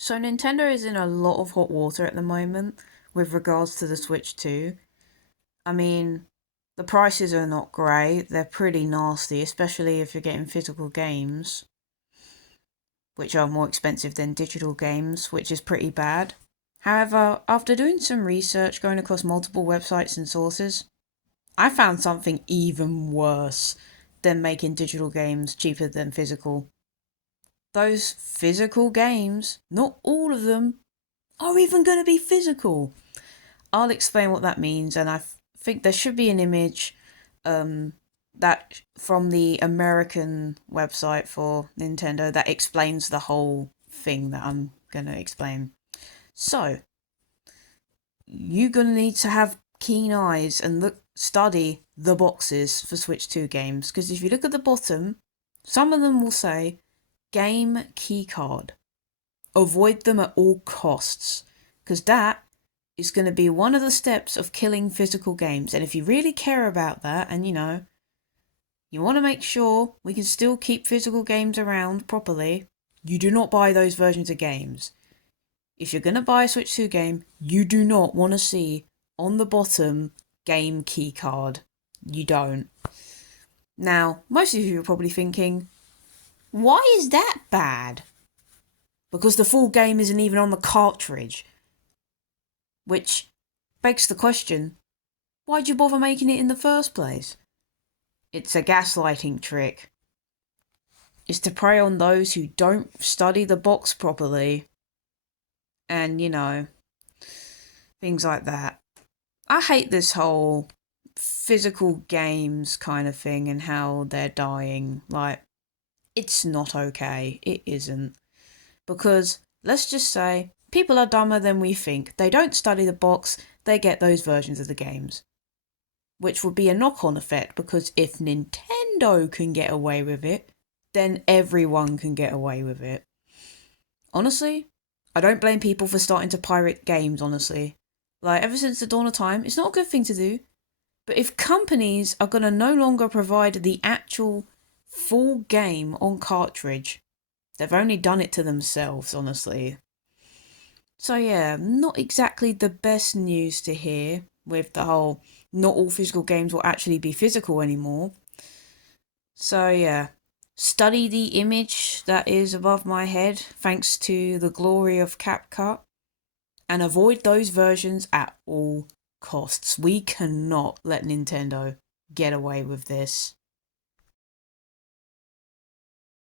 So Nintendo is in a lot of hot water at the moment with regards to the Switch 2. I mean, the prices are not great. They're pretty nasty, especially if you're getting physical games, which are more expensive than digital games, which is pretty bad. However, after doing some research going across multiple websites and sources, I found something even worse than making digital games cheaper than physical. Those physical games, not all of them, are even going to be physical. I'll explain what that means, and think there should be an image um, that from the American website for Nintendo that explains the whole thing that I'm going to explain. So, you're going to need to have keen eyes and study the boxes for Switch 2 games, because if you look at the bottom, some of them will say game keycard. Avoid them at all costs, because that is going to be one of the steps of killing physical games. And if you really care about that, and you want to make sure we can still keep physical games around properly, you do not buy those versions of games. If you're going to buy a Switch 2 game, you do not want to see on the bottom game keycard. You don't. Now, most of you are probably thinking, why is that bad? Because the full game isn't even on the cartridge. Which begs the question, why'd you bother making it in the first place? It's a gaslighting trick. It's to prey on those who don't study the box properly. And, things like that. I hate this whole physical games kind of thing and how they're dying. Like, it's not okay. It isn't. Because, let's just say, people are dumber than we think. They don't study the box, they get those versions of the games. Which would be a knock-on effect, because if Nintendo can get away with it, then everyone can get away with it. Honestly, I don't blame people for starting to pirate games, honestly. Like, ever since the dawn of time, it's not a good thing to do. But if companies are going to no longer provide the actual full game on cartridge, they've only done it to themselves, honestly. So yeah, not exactly the best news to hear with the whole not all physical games will actually be physical anymore. So yeah, study the image that is above my head thanks to the glory of CapCut and avoid those versions at all costs. We cannot let Nintendo get away with this.